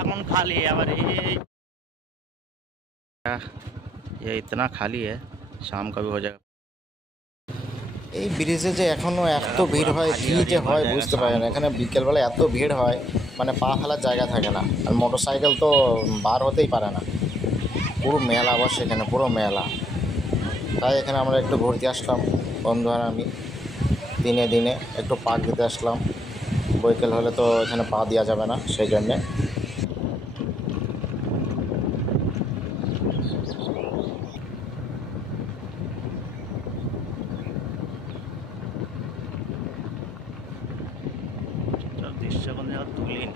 এখন খালি আবার ये इतना खाली है शाम का भी हो जाएगा। এই ব্রিজে যে এখনো এত ভিড় पूरा হয়, खाली কি और যে ये भर হয় जाएगा বুঝতে পারি शाम না। को। এখানে বিকেলবেলা এত ভিড় হয়, মানে পা ফেলার জায়গা থাকে না, আর মোটর সাইকেল তো বার হতেই পারে না। পুরো মেলা বসে এখানে, পুরো মেলা। তাই এখানে আমরা একটু ঘুরতে আসলাম, বন্ধু আর আমি। দিনে দিনে একটু পাক দিতে আসলাম, বৈকাল হলে তো এখানে পা দেওয়া যাবে না, সেই জন্যে। দৃশ্য কোনো জায়গা তুলিনি।